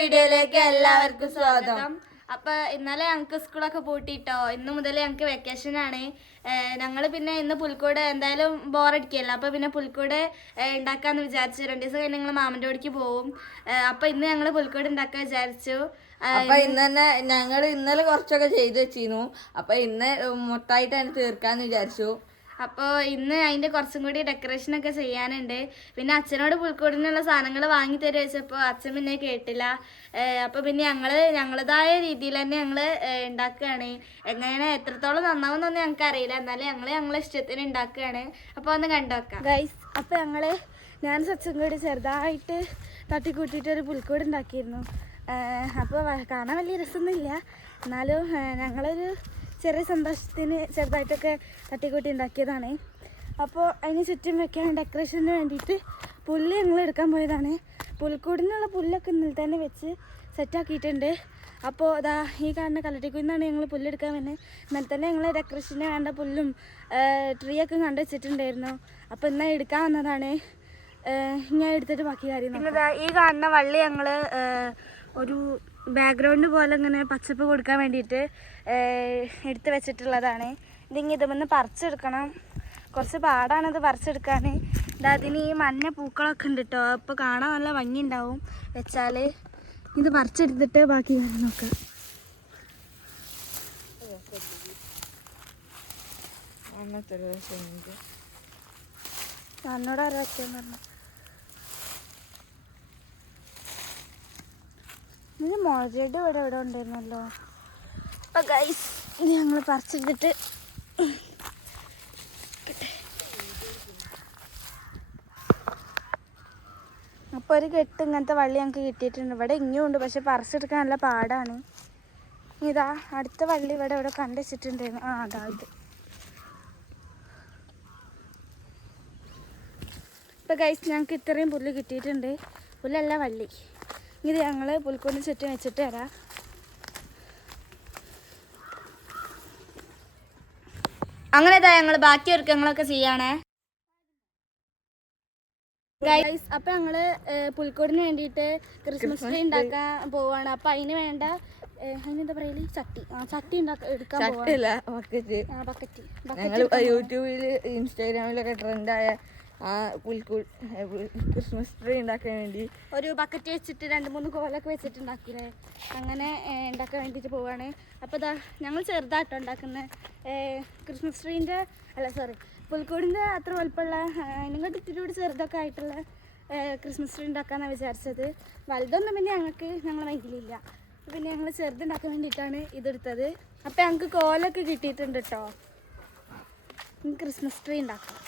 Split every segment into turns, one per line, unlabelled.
വീഡിയോയിലേക്ക് എല്ലാവർക്കും സ്വാഗതം.
അപ്പൊ ഇന്നലെ ഞങ്ങൾക്ക് സ്കൂളൊക്കെ പൂട്ടിട്ടോ? ഇന്ന് മുതൽ ഞങ്ങൾക്ക് വെക്കേഷൻ ആണ്. ഞങ്ങൾ പിന്നെ ഇന്ന് പുൽക്കൂട് എന്തായാലും ബോറടിക്കല്ലോ? അപ്പൊ പിന്നെ പുൽക്കൂട് ഉണ്ടാക്കാന്ന് വിചാരിച്ചു രണ്ടു ദിവസം കഴിഞ്ഞ് ഞങ്ങൾ മാമന്റെ ഓടിക്ക് പോവും. അപ്പൊ ഇന്ന് ഞങ്ങൾ പുൽക്കൂട് ഉണ്ടാക്കാൻ വിചാരിച്ചു.
അപ്പൊ ഇന്ന് തന്നെ ഞങ്ങൾ ഇന്നലെ കുറച്ചൊക്കെ ചെയ്തു വെച്ചിരുന്നു. അപ്പൊ ഇന്ന് മൊത്തമായിട്ട് തന്നെ തീർക്കാന്ന് വിചാരിച്ചു.
അപ്പോൾ ഇന്ന് അതിന്റെ കുറച്ചും കൂടി ഡെക്കറേഷൻ ഒക്കെ ചെയ്യാനുണ്ട്. പിന്നെ അച്ഛനോട് പുൽക്കൂടിനുള്ള സാധനങ്ങൾ വാങ്ങി തരുക വെച്ചപ്പോൾ അച്ഛൻ പിന്നെ കേട്ടില്ല. അപ്പോൾ പിന്നെ ഞങ്ങൾ ഞങ്ങളുടേതായ രീതിയിൽ തന്നെ ഞങ്ങൾ ഉണ്ടാക്കുകയാണ്. എങ്ങനെയാണ് എത്രത്തോളം നന്നാവുന്നൊന്നും ഞങ്ങൾക്ക് അറിയില്ല. എന്നാലും ഞങ്ങൾ ഞങ്ങളെ ഇഷ്ടത്തിന് ഉണ്ടാക്കുകയാണ്. അപ്പോൾ ഒന്ന് കണ്ടുവെക്കാം ഗൈസ് അപ്പോൾ ഞങ്ങൾ ഞാൻ സച്ചും കൂടി ചെറുതായിട്ട് തട്ടിക്കൂട്ടിയിട്ട് ഒരു പുൽക്കൂട് ഉണ്ടാക്കിയിരുന്നു. അപ്പോൾ കാണാൻ വലിയ രസമൊന്നുമില്ല. എന്നാലും ഞങ്ങളൊരു ചെറിയ സന്തോഷത്തിന് ചെറുതായിട്ടൊക്കെ തട്ടിക്കൂട്ടി ഉണ്ടാക്കിയതാണ്. അപ്പോൾ അതിന് ചുറ്റും വെക്കാൻ ഡെക്കറേഷന് വേണ്ടിയിട്ട് പുല്ല് ഞങ്ങൾ എടുക്കാൻ പോയതാണ്. പുൽക്കൂടിനുള്ള പുല്ലൊക്കെ ഇന്നലെ തന്നെ വെച്ച് സെറ്റാക്കിയിട്ടുണ്ട് അപ്പോൾ അതാ ഈ കാണുന്ന കലട്ടിക്കുന്നാണ് ഞങ്ങൾ പുല്ലെടുക്കാൻ വന്നത് ഇന്നലെ തന്നെ ഞങ്ങൾ ഡെക്കറേഷന് വേണ്ട പുല്ലും ട്രീയൊക്കെ കണ്ടു വെച്ചിട്ടുണ്ടായിരുന്നു. അപ്പോൾ ഇന്നാ എടുക്കാൻ വന്നതാണ്. ഞാൻ എടുത്തിട്ട് ബാക്കി കാര്യം ഈ കാണുന്ന വള്ളി ഞങ്ങൾ ഒരു ബാക്ക്ഗ്രൗണ്ട് പോലെ ഇങ്ങനെ പച്ചപ്പ് കൊടുക്കാൻ വേണ്ടിയിട്ട് എടുത്തു വെച്ചിട്ടുള്ളതാണ്. ഇതിങ്ങനെ ഇതുമെന്ന് പറിച്ചെടുക്കണം. കുറച്ച് പാടാണത് പറിച്ചെടുക്കാൻ. അതിന് ഈ മഞ്ഞ പൂക്കളൊക്കെ ഉണ്ട് കേട്ടോ അപ്പോൾ കാണാൻ നല്ല ഭംഗി ഉണ്ടാവും വെച്ചാൽ ഇത് പറിച്ചെടുത്തിട്ട് ബാക്കി കാര്യം നോക്കാം.
അങ്ങനത്തെ ഒരു ദിവസം
എന്നോട് ആരാ പറഞ്ഞു? ഇതിന് മുളചെടി ഇവിടെ ഇവിടെ ഉണ്ടായിരുന്നല്ലോ? അപ്പൊ ഗൈസ് ഇനി ഞങ്ങൾ പറിച്ചെടുത്തിട്ട് അപ്പോൾ ഒരു കെട്ട് ഇങ്ങനത്തെ വള്ളി ഞങ്ങൾക്ക് കിട്ടിയിട്ടുണ്ട്. ഇവിടെ ഇങ്ങും ഉണ്ട് പക്ഷെ പറിച്ചെടുക്കാൻ നല്ല പാടാണ്. ഇതാ അടുത്ത വള്ളി ഇവിടെ ഇവിടെ കണ്ടുവച്ചിട്ടുണ്ടായിരുന്നു. ആ അതാ ഇത്. ഇപ്പം ഗൈസ് ഞങ്ങൾക്ക് ഇത്രയും പുല്ല് കിട്ടിയിട്ടുണ്ട്. പുല്ലല്ല വള്ളി. ഇത് ഞങ്ങൾ പുൽക്കൊണ്ട് ചുറ്റും വെച്ചിട്ട് തരാം അങ്ങനെ ഇതാ ഞങ്ങൾ ബാക്കി ഒരുക്കങ്ങളൊക്കെ ചെയ്യണേ. ഗൈസ് അപ്പൊ ഞങ്ങൾ പുൽക്കോടിന് പുൽക്കൂടിന് വേണ്ടിയിട്ട് ക്രിസ്മസ് ട്രീ ഉണ്ടാക്കാൻ പോവാണ്. അപ്പൊ അതിന് വേണ്ട അതിനെന്താ പറയൽ? ചട്ടി. ആ ചട്ടി ഉണ്ടാക്കാൻ എടുക്കാൻ
ബക്കറ്റ് ഞങ്ങൾ യൂട്യൂബിൽ ഇൻസ്റ്റാഗ്രാമിലൊക്കെ ട്രെൻഡായ ആ പുൽക്കു ക്രിസ്മസ് ട്രീ ഉണ്ടാക്കാൻ വേണ്ടി.
ഒരു ബക്കറ്റ് വെച്ചിട്ട് രണ്ട് മൂന്ന് കോലൊക്കെ വെച്ചിട്ട് ഉണ്ടാക്കില്ലേ അങ്ങനെ ഉണ്ടാക്കാൻ വേണ്ടിയിട്ട് പോവാണ്. അപ്പോൾ ഇതാ ഞങ്ങൾ ചെറുതായിട്ടോ ഉണ്ടാക്കുന്നത് ക്രിസ്മസ് ട്രീന്റെ അല്ല സോറി പുൽക്കൂടിന്റെ അത്ര വലുപ്പമുള്ള അതിനെക്കാട്ട് ഇത്തിരി കൂടി ചെറുതൊക്കെ ആയിട്ടുള്ള ക്രിസ്മസ് ട്രീ ഉണ്ടാക്കാമെന്നാണ് വിചാരിച്ചത്. വലുതൊന്നും പിന്നെ ഞങ്ങൾക്ക് ഞങ്ങൾ മൈൻഡിലില്ല പിന്നെ ഞങ്ങൾ ചെറുതുണ്ടാക്കാൻ വേണ്ടിയിട്ടാണ് ഇതെടുത്തത്. അപ്പോൾ ഞങ്ങൾക്ക് കോലൊക്കെ കിട്ടിയിട്ടുണ്ട് കേട്ടോ ക്രിസ്മസ് ട്രീ ഉണ്ടാക്കാം.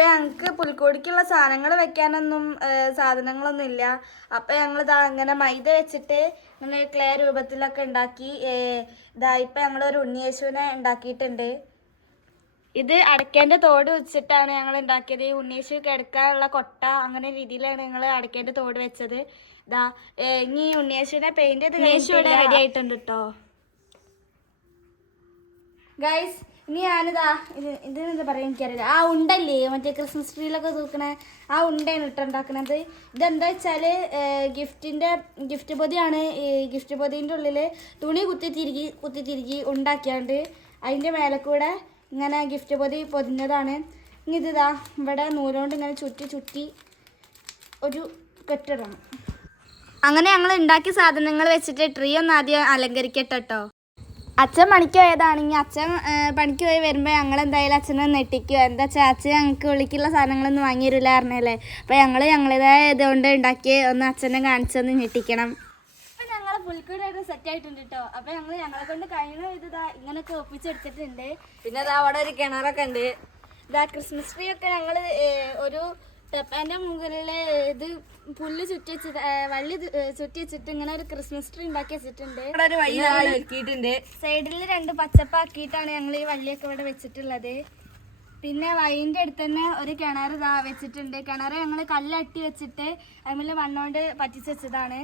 അപ്പൊ ഞങ്ങക്ക് പുൽക്കോടിക്കുള്ള സാധനങ്ങൾ വെക്കാനൊന്നും സാധനങ്ങളൊന്നും ഇല്ല. അപ്പൊ ഞങ്ങൾ ഇതാ അങ്ങനെ മൈദ വെച്ചിട്ട് ഇങ്ങനെ ക്ലേ രൂപത്തിലൊക്കെ ഉണ്ടാക്കി ഇതാ ഇപ്പം ഞങ്ങൾ ഒരു ഉണ്ണിയേശുവിനെ ഉണ്ടാക്കിയിട്ടുണ്ട് ഇത് അടയ്ക്കേന്റെ തോട് വെച്ചിട്ടാണ് ഞങ്ങൾ ഉണ്ടാക്കിയത് ഈ ഉണ്ണിയേശു കിടക്കാനുള്ള കൊട്ട അങ്ങനെ രീതിയിലാണ് ഞങ്ങൾ അടയ്ക്കേന്റെ തോട് വെച്ചത്. ഇതാ ഇനി ഉണ്ണിയേശുവിനെ പെയിന്റ് ചെയ്ത് ഉണ്ണിയേശു ഇവിടെ റെഡി ആയിട്ടുണ്ട് കേട്ടോ ഗൈസ് ഇനി ഞാനിതാ ഇത് ഇതിനെന്താ പറയുക എനിക്കറിയില്ല. ആ ഉണ്ടല്ലേ മറ്റേ ക്രിസ്മസ് ട്രീലൊക്കെ തൂക്കണ ആ ഉണ്ടയാണ് ഇട്ടുണ്ടാക്കണത് ഇതെന്താ വെച്ചാൽ ഗിഫ്റ്റിന്റെ ഗിഫ്റ്റ് പൊതിയാണ്. ഈ ഗിഫ്റ്റ് പൊതിന്റെ ഉള്ളിൽ തുണി കുത്തി തിരികി കുത്തി തിരികി ഉണ്ടാക്കിയാണ്ട് അതിന്റെ മേലെ കൂടെ ഇങ്ങനെ ഗിഫ്റ്റ് പൊതി പൊതിഞ്ഞതാണ്. ഇനി ഇതാ ഇവിടെ നൂലുകൊണ്ട് ഇങ്ങനെ ചുറ്റി ചുറ്റി ഒരു കെട്ടിടണം. അങ്ങനെ ഞങ്ങൾ ഉണ്ടാക്കിയ സാധനങ്ങൾ വെച്ചിട്ട് ട്രീ ഒന്ന് ആദ്യം അലങ്കരിക്കട്ടെ കേട്ടോ അച്ഛൻ പണിക്ക് പോയതാണെങ്കിൽ അച്ഛൻ പണിക്ക് പോയി വരുമ്പോൾ ഞങ്ങൾ എന്തായാലും അച്ഛനെ നെട്ടിക്കുക എന്താ വെച്ചാൽ അച്ഛൻ ഞങ്ങൾക്ക് വിളിക്കുള്ള സാധനങ്ങളൊന്നും വാങ്ങി തരില്ല പറഞ്ഞല്ലേ? അപ്പോൾ ഞങ്ങൾ ഞങ്ങളുടേതായ ഇതുകൊണ്ട് ഉണ്ടാക്കി ഒന്ന് അച്ഛനെ കാണിച്ചൊന്ന് ഞെട്ടിക്കണം. അപ്പം ഞങ്ങൾ പുൽക്കൂടൊക്കെ സെറ്റ് ആയിട്ടുണ്ട് കേട്ടോ അപ്പോൾ ഞങ്ങൾ ഞങ്ങളെ കൊണ്ട് കഴിയുന്ന ഇതാ ഇങ്ങനെയൊക്കെ ഒപ്പിച്ചെടുത്തിട്ടുണ്ട്.
പിന്നെ അവിടെ ഒരു കിണറൊക്കെ ഉണ്ട്.
ഇതാ ക്രിസ്മസ് ട്രീ ഒക്കെ ഞങ്ങൾ ഒരു ടെപ്പാന്റെ മുകളിൽ ഇത് പുല്ല് ചുറ്റി വെച്ചിട്ട് വള്ളി ചുറ്റി വെച്ചിട്ട് ഇങ്ങനെ ഒരു ക്രിസ്മസ് ട്രീ ഉണ്ടാക്കി വെച്ചിട്ടുണ്ട്. സൈഡിൽ രണ്ട് പച്ചപ്പാക്കിയിട്ടാണ് ഞങ്ങൾ ഈ വള്ളിയൊക്കെ ഇവിടെ വെച്ചിട്ടുള്ളത്. പിന്നെ വൈന്റെ അടുത്ത് തന്നെ ഒരു കിണർ ഇതാ വെച്ചിട്ടുണ്ട്. കിണർ ഞങ്ങൾ കല്ലട്ടി വെച്ചിട്ട് അതിൽ മണ്ണോണ്ട് പറ്റിച്ച് വെച്ചതാണ്.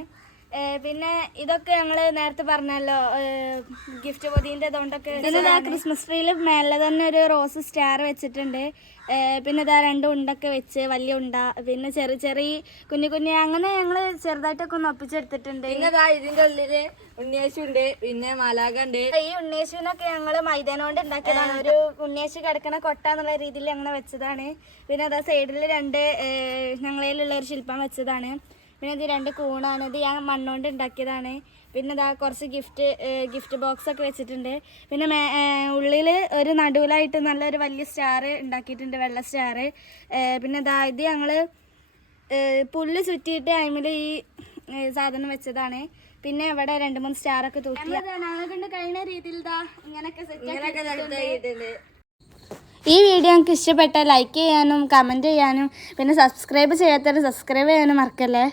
പിന്നെ ഇതൊക്കെ ഞങ്ങൾ നേരത്തെ പറഞ്ഞല്ലോ ഗിഫ്റ്റ് പൊതിന്റെ ഇതുകൊണ്ടൊക്കെ പിന്നെ ഇതാ ക്രിസ്മസ് ട്രീയിൽ മേലെ തന്നെ ഒരു റോസ് സ്റ്റാർ വെച്ചിട്ടുണ്ട്. പിന്നെ ഇതാ രണ്ട് ഉണ്ടൊക്കെ വെച്ച് വലിയ ഉണ്ട പിന്നെ ചെറിയ ചെറിയ കുഞ്ഞു കുഞ്ഞു അങ്ങനെ ഞങ്ങൾ ചെറുതായിട്ടൊക്കെ ഒന്ന് ഒപ്പിച്ചെടുത്തിട്ടുണ്ട്.
പിന്നെ ദാ ഇതിന്റെ ഉള്ളിൽ ഉണ്ണിയേശു ഉണ്ട് പിന്നെ മാലാക ഉണ്ട്.
ഈ ഉണ്ണിയേശുവിനൊക്കെ ഞങ്ങൾ മൈദാന കൊണ്ട് ഉണ്ടാക്കിയതാണ്. ഒരു ഉണ്ണിയേശു കിടക്കണ കൊട്ട എന്നുള്ള രീതിയിൽ ഞങ്ങൾ വെച്ചതാണ്. പിന്നെ അതാ സൈഡിൽ രണ്ട് ഞങ്ങളേലുള്ള ഒരു ശില്പം വെച്ചതാണ്. പിന്നെ ഇത് രണ്ട് കൂണാണ്. ഇത് ഞാൻ മണ്ണുകൊണ്ട് ഉണ്ടാക്കിയതാണ് പിന്നെ ഇതാ കുറച്ച് ഗിഫ്റ്റ് ഗിഫ്റ്റ് ബോക്സ് ഒക്കെ വെച്ചിട്ടുണ്ട്. പിന്നെ ഉള്ളിൽ ഒരു നടുവിലായിട്ട് നല്ലൊരു വലിയ സ്റ്റാർ ഉണ്ടാക്കിയിട്ടുണ്ട് വെള്ള സ്റ്റാർ പിന്നെ ഇതാ ഇത് ഞങ്ങൾ പുല്ല് ചുറ്റിയിട്ട് അതിൽ ഈ സാധനം വെച്ചതാണ്. പിന്നെ ഇവിടെ രണ്ട് മൂന്ന് സ്റ്റാർ ഒക്കെ തൂക്കി. ഞങ്ങളെ കൊണ്ട് കഴിയുന്ന രീതിയിൽ ഇതാ ഇങ്ങനെയൊക്കെ
ഇങ്ങനെയൊക്കെ
ഈ വീഡിയോ നിങ്ങൾക്ക് ഇഷ്ടപ്പെട്ടാൽ ലൈക്ക് ചെയ്യാനും കമന്റ് ചെയ്യാനും പിന്നെ സബ്സ്ക്രൈബ് ചെയ്യാത്തവർ സബ്സ്ക്രൈബ് ചെയ്യാനും മറക്കല്ലേ?